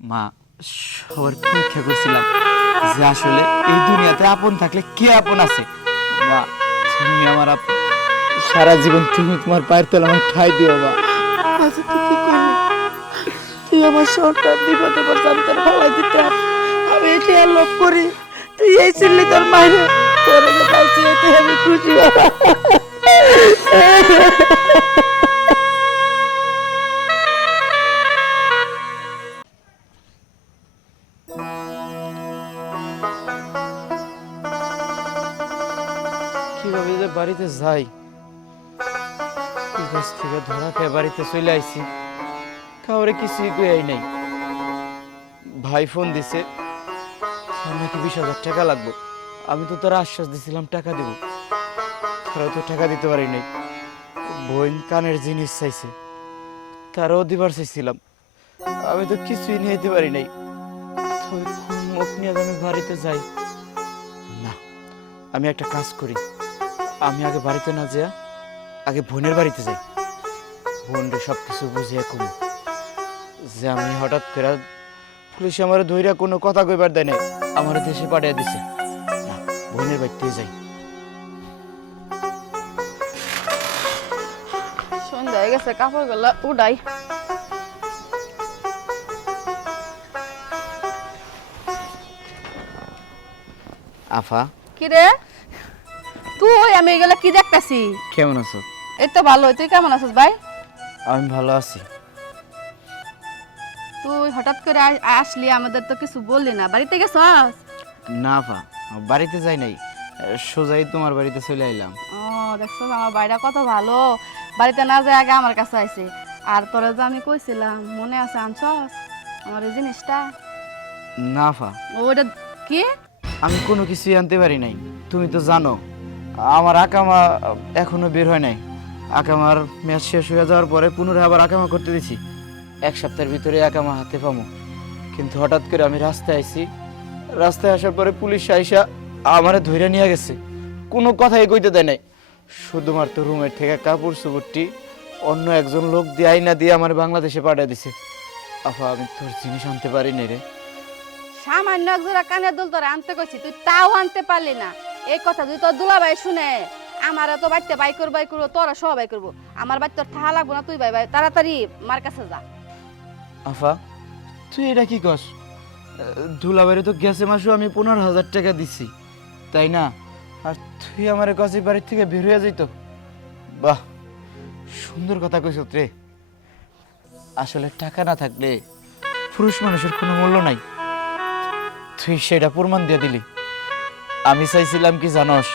মা, সবার পরীক্ষা করছিলাম যে আসলে এই দুনিয়াতে আপন থাকলে কে আপন আছে। মা, তুমি আমার আপন। সারা জীবন তুমি তোমার পায়ের তলে আমার ঠাঁই দিও মা। আচ্ছা তুই কি করবি? তুই আমার সন্তান বিপদে পড়ছে, আমি তোর ভালাই দিতাম। আমি এটি আর লোভ করি, তুই এই ছিলি তোর মায়ের, তোরে যে পাইছি এতে আমি খুশি বাবা। কিভাবে যে বাড়িতে যাই, কাছ থেকে ধরা খেয়ে বাড়িতে চলে আইছি, কাউরে কিছুই কই নাই। ভাই ফোন দিছে, তার নাকি 20,000 টাকা লাগবে। আমি তো তোরা আশ্বাস দিছিলাম টাকা দিব, তারা তো টাকা দিতে পারি নাই। বোন কানের জিনিস চাইছে, তারাও দিবার চাইছিলাম, আমি তো কিছুই নিয়ে যেতে পারি নাই। তবে কোন মুখ নিয়ে আমি বাড়িতে যাই? না, আমি একটা কাজ করি, আমি আগে বাড়িতে না যাই, আগে বোনের বাড়িতে যাই। বোনরে সব কিছু বুঝিয়ে কম যে আমি হঠাৎ করে পুলিশ আমার ধইরা কোনো কথা কইবার দেয় নাই, আমার দেশে পাঠিয়ে দিছে। না, বোনের বাড়িতে যাই। সন্ধ্যা হয়ে গেছে, কাপড় গুলা উড়াই। আফা, কি রে তুই? আমি এগুলা কি দেখতাছি? কেমন আছো? এই তো ভালো, তুই কেমন আছিস ভাই? আমি ভালো আছি। তুই হঠাৎ করে আসলি, আমাদের তো কিছু বললি না। বাড়িতে গেছস? না আফা, বাড়িতে যাই নাই, সোজাই তোমার বাড়িতে চলে আইলাম। ও দেখছস, আমার বাইরা কত ভালো, বাড়িতে না যায় আগে আমার কাছে আইছে। আর তোরা যে আমি কইছিলাম মনে আছে, আনছস আমার এই জিনিসটা? না আফা, ওটা কি? আমি কোনো কিছুই আনতে পারি নাই। তুমি তো জানো আমার আকামা এখনো বের হয় নাই। আকামার ম্যাচ শেষ হয়ে যাওয়ার পরে পুনরায় আবার আকামা করতে দিছি। 1 সপ্তাহের ভিতরে আকামা হাতে পামো। কিন্তু হঠাৎ করে আমি রাস্তায় আইছি, রাস্তায় আসার পরে পুলিশ আইসা আমারে ধইরা নিয়ে গেছে, কোনো কথাই কইতে দেয় নাই। শুধুমাত্র রুমের থেকে কাপড় চোপড়টি অন্য একজন লোক দিয়ে আইনা দিয়ে আমার বাংলাদেশে পাঠিয়ে দিছে। আফা, আমি তোর জিনিস আনতে পারি নাই রে। সামান্য একজোড়া কানের দুল তোরা আনতে কইছি, তুই তাও আনতে পারলি না। এই কথা যদি তোর দুলাভাই শুনে, আমারও তো বাড়িতে বাই করবো, তোরা সব বাই করবো। আমার বাড়িতে তোর থাহা লাগবো না, তুই বাই তাড়াতাড়ি মার কাছে যা। আফা, তুই এটা কি কস? ধুলাবাড়ি তো গেছে মাসও আমি 15,000 টাকা দিছি, তাই না? আর তুই আমার কাছে বাড়ির থেকে বের হয়ে যাইতো? বাহ, সুন্দর কথা কইছ রে। আসলে টাকা না থাকলে পুরুষ মানুষের কোনো মূল্য নাই, তুই সেটা প্রমাণ দিয়ে দিলি। আমি চাইছিলাম কি জানস,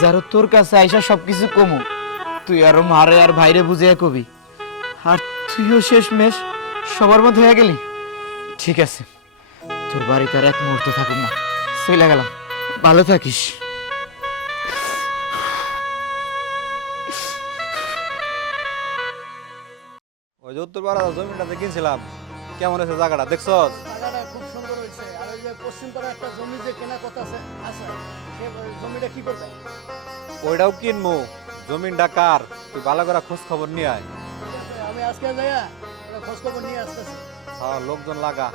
যারো তোর কাছে আইসা সবকিছু কমু, তুই আরো মারে আর ভাইরে বুঝিয়া কবি, আর তুইও শেষমেশ সবার মধ্যে হয়ে গেলি। ঠিক আছে, তোর বাড়িতে আর এক মুহূর্ত থাকুক না, চলে গেলাম, ভালো থাকিস। ওই যে উত্তরপাড়া জমিটাতে কিনছিলাম, কেমন আছে জায়গাটা দেখছস? জায়গাটা খুব সুন্দর হয়েছে। আর ওই যে পশ্চিম পাড়া একটা জমি যে কেনা কথা আছে আছে, সে জমিটা কি করবে? ওইটাও কিনবো। জমিনটা কার, তুই ভালো করে খোঁজ খবর নিয়ে আয়। ঠিক আছে, আমি আজকে যাই খোঁজ খবর নিয়ে আসতেছি। হ্যাঁ, লোকজন লাগা,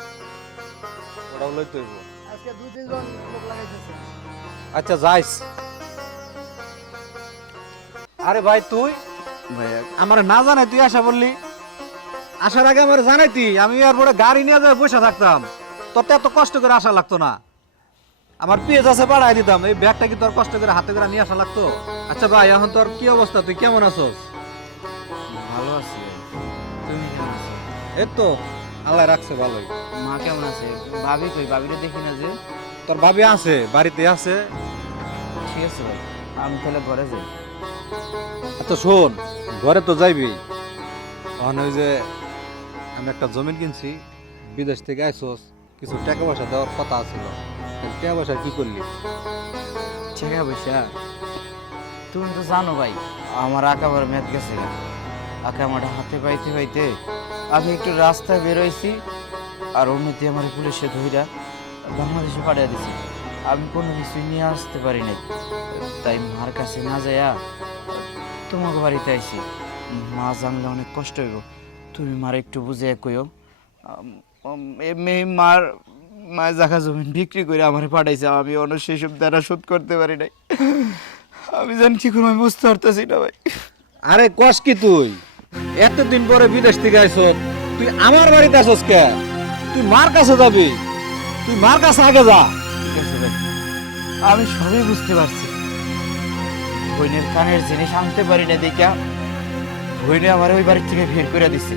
ওটাও লই তৈব। আজকে 2-3 জন লোক লাগাইতেছে। আচ্ছা যাইস। আরে ভাই, তুই ভাইয়া, আমার না জানাই তুই আসা বললি? আসার আগে আমার জানাইতি, আমি আর পরে গাড়ি নিয়ে যাই বসে থাকতাম, তোর তো এত কষ্ট করে আসা লাগতো না। আমার পেঁয়াজ আছে পাঠাই দিতাম, এই ব্যাগটা কি তোর কষ্ট করে হাতে করে নিয়ে আসা লাগতো? আচ্ছা ভাই, এখন তোর কি অবস্থা, তুই কেমন আছোস? ভালো আছি ভাই, তুমি কেমন আছো? এই তো আল্লাহ রাখছে ভালোই। মা কেমন আছে? ভাবি কই? ভাবিটা দেখি না যে। তোর ভাবি আছে, বাড়িতে আছে। ঠিক আছে ভাই, আমি তাহলে ঘরে যাই। আচ্ছা শোন, ঘরে তো যাইবি, ওখানে ওই যে আমি একটা জমিন কিনছি, বিদেশ থেকে আইসোস, কিছু টাকা পয়সা দেওয়ার কথা আছিল, টাকা পয়সা কি করলি? টাকা পয়সা তুমি তো জানো ভাই, আমার আঁকাবার মেদ গেছে। আঁকামাটা হাতে পাইতে পাইতে আমি একটু রাস্তায় বেরোইছি, আর অন্যতে আমার পুলিশে ধইরা বাংলাদেশে পাঠিয়ে দিছি। আমি কোনো কিছু নিয়ে আসতে পারি নাই, তাই মার কাছে না যাইয়া তোমাকে বাড়িতে আইছি। মা জানলে অনেক কষ্ট হইব, তুমি মার একটু বুঝে কইও, এমনি মার মায়ের জায়গা জমি বিক্রি করে আমার পাঠাইছে, আমি অন্য সেসব দ্বারা শোধ করতে পারি নাই। আমি জানি কি করবো, আমি বুঝতে পারতেছি না ভাই। আরে কস কি তুই এতদিন পরে বিদেশ থেকে আইছ, তুই আমার বাড়িতে আসস কে? তুই মার কাছে যাবি, তুই মার কাছে আগে যা। ঠিক আছে ভাই, আমি সবই বুঝতে পারছি। বোনের কানের জিনিস আনতে পারি না দেখা বোনে আমার ওই বাড়ির থেকে বের করে দিছে।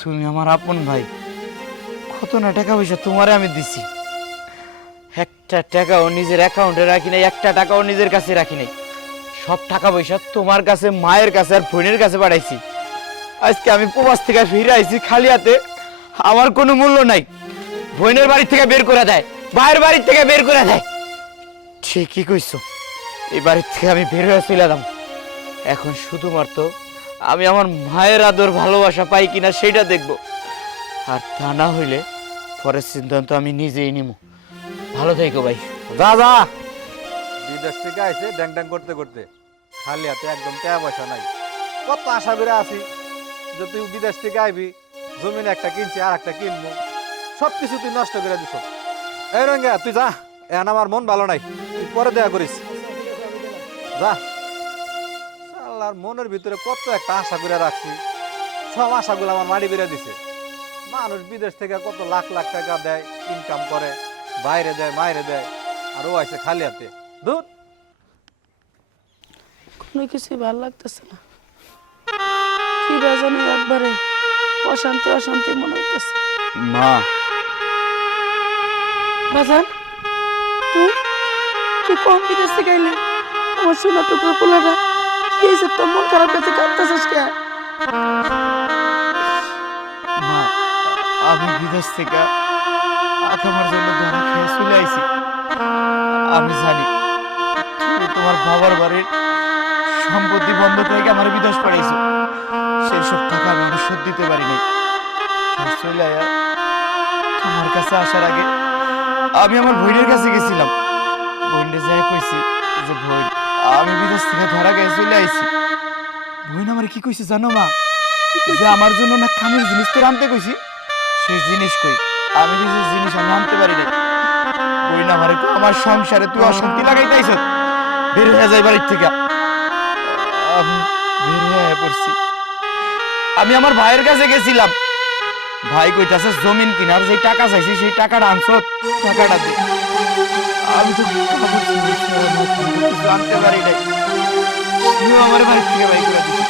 তুমি আমার আপন ভাই, কত না টাকা পয়সা তোমারে আমি দিছি, একটা টাকাও নিজের অ্যাকাউন্টে রাখি নাই, একটা টাকাও নিজের কাছে রাখি নাই। সব টাকা পয়সা তোমার কাছে, মায়ের কাছে আর বোনের কাছে পাঠাইছি। আজকে আমি প্রবাস থেকে ফিরে আইছি খালি হাতে, আমার কোনো মূল্য নাই। বোনের বাড়ি থেকে বের করে দেয়, ভাইয়ের বাড়ি থেকে বের করে দেয়। ঠিকই কইছো, এই বাড়ির থেকে আমি বের হয়ে চলে এলাম। এখন শুধুমাত্র আমি আমার মায়ের আদর ভালোবাসা পাই কিনা সেটা দেখব, আর তা না হইলে পরের সিদ্ধান্ত আমি নিজেই নিব। ভালো থেকো ভাই। যা যা, বিদেশ থেকে আইছে ড্যাং ড্যাং করতে করতে, খালি হাতে একদম টাকা পয়সা নাই। কত আশা করে আছি যে তুই বিদেশ থেকে আইবি, জমিন একটা কিনছি আর একটা কিনবো, সবকিছু তুই নষ্ট করে দিছ। এই রঙ্গা তুই যা, এখন আমার মন ভালো নাই, তুই পরে দেখা করিস। যা, শালার মনের ভিতরে কত একটা আশা করে রাখছি, সব আশাগুলো আমার মাটি বেড়ে দিছে। মানুষ বিদেশ থেকে কত লাখ লাখ টাকা দেয়, ইনকাম করে, বাইরে দেয় মাইরে দেয়, আর ও আইছে খালি হাতে। ধুর, কোনো কিছুই ভালো লাগতেছে না, কি জানি একবারে অশান্তি অশান্তি মনে হইতেছে। মা, বাজান, তুই তুই কম বিদেশ থেকে আইলি, আমার সোনা টুকরো পোলাটা কি হয়েছে? তোর মন খারাপ কাছে কাঁদতেছিস কে? মা, আমি বিদেশ থেকে আকামার জন্য ধরা খেয়ে চলে আইছি। আমি জানি তুমি তোমার বাবার বাড়ির সম্পত্তি বন্ধ করে আমার বিদেশ পাঠাইছো, সেই সব টাকা আমি আমার শোধ দিতে পারিনি। তাই চলে আয়া তোমার কাছে আসার আগে আমি আমার বোনের কাছে গেছিলাম। বোনরে যাই কইছি যে বোন, আমি বিদেশ থেকে ধরা খেয়ে চলে আইছি। বোন আমার কি কইছে জানো মা? যে আমার জন্য না কানের জিনিস তোর আনতে কইছি, সেই জিনিস কই আমি যে জিনিস আমি আনতে পারি না। বোন আমার আমার সংসারে তুই অশান্তি লাগাইতেছ, বের হয়ে যাই বাড়ির থেকে। আমি বের হয়ে পড়ছি। আমি আমার ভাইয়ের কাছে গেছিলাম, ভাই কইতাছে জমিন কিনার যে টাকা চাইছি সেই টাকাটা আনছো, টাকাটা দে। আমি তো কাপড় চোপড় ছেঁড়া নতুন কিছু আনতে পারি নাই, সেও আমার বাড়ি থেকে বাই করে দিছে।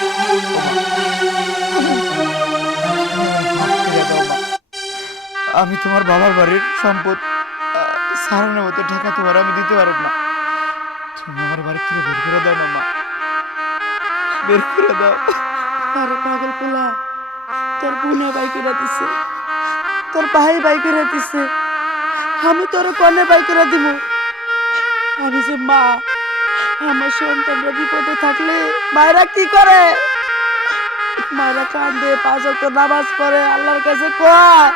আমি তোমার বাবার বাড়ির সম্পদ সারানোর মতো টাকা তোমার আমি দিতে পারব না। তুমি আমার বাড়ি থেকে বের করে দাও না মা, বের করে দাও। আরে পাগল পোলা, তোর বোনে বাই করে দিছে, তোর ভাই বাই করে দিছে, আমি তোর কনে বাই করে দিব? আমি যে মা, আমার সন্তানরা বিপদে থাকলে মায়েরা কি করে? মায়েরা কান্দে, 5 ওয়াক্ত নামাজ পড়ে, আল্লাহর কাছে কয়,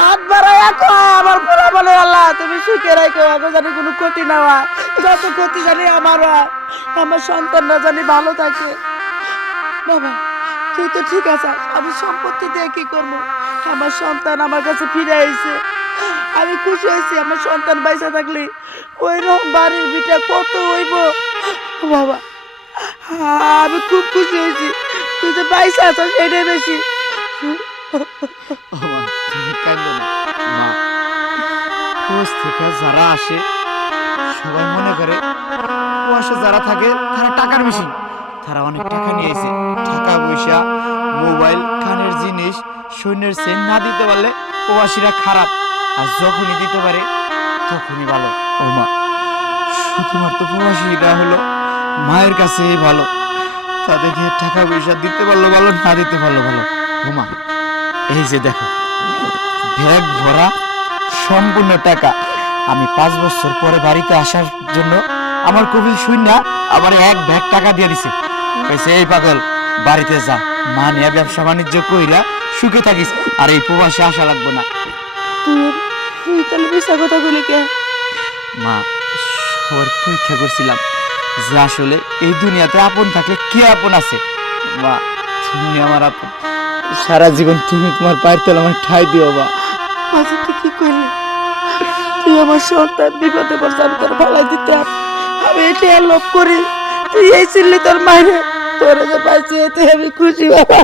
হাত বাড়াইয়া কয় আমার পোলা বলে, আল্লাহ তুমি সুখে রাখো, আমার জানি কোনো ক্ষতি না হয়, যত ক্ষতি জানি আমার হয়, আমার সন্তানরা জানি ভালো থাকে। বাবা তুই তো ঠিক আছে, আমি সম্পত্তি দিয়ে কি করবো? আমার সন্তান আমার কাছে ফিরে আইছে, আমি খুশি হয়েছি। আমার সন্তান বাইসা থাকলে ওই রকম বাড়ির বিটা কত হইব বাবা, আমি খুব খুশি হয়েছি। তুই যে বাইসা আছো সেটাই বেশি। ও মা, তুমি কাঁদো না মা। খোঁজ থেকে যারা আসে সবাই মনে করে কুয়াশা যারা থাকে তারা টাকার মেশিন, তারা অনেক টাকা নিয়ে এসে টাকা পয়সা, মোবাইল, কানের জিনিস, সৈন্যের সেন না দিতে পারলে প্রবাসীরা খারাপ, আর যখনই দিতে পারে তখনই ভালো। ও মা, শুধুমাত্র প্রবাসীরা হলো মায়ের কাছে ভালো, তাদেরকে টাকা পয়সা দিতে পারলো ভালো, না দিতে পারলো ভালো। ও মা, এই যে দেখো ব্যাগ ভরা সম্পূর্ণ টাকা, আমি 5 বছর পরে বাড়িতে আসার জন্য আমার কবিল শূন্য আমার 1 ব্যাগ টাকা দিয়ে দিছে। কইছে এই পাগল বাড়িতে যা, মা নিয়ে ব্যবসা বাণিজ্য কইরা সুখে থাকিস, আর এই প্রবাসে আসা লাগবে না। তুই তাহলে মিশা কথা বলি কে? মা, সবার পরীক্ষা করছিলাম যে আসলে এই দুনিয়াতে আপন থাকলে কে আপন আছে। মা, তুমি আমার আপন, সারা জীবন তুমি তোমার পায়ের তলে আমার ঠাই দিও বা। আচ্ছা তুই কি করলি? তুই আমার সন্তান বিপদে পড়ছে, আমি তোর ভালাই দিতাম। আমি এটি আর লোভ করি, তুই এই ছিলি তোর মায়ের, তোর যে পাইছি এতে আমি খুশি বাবা।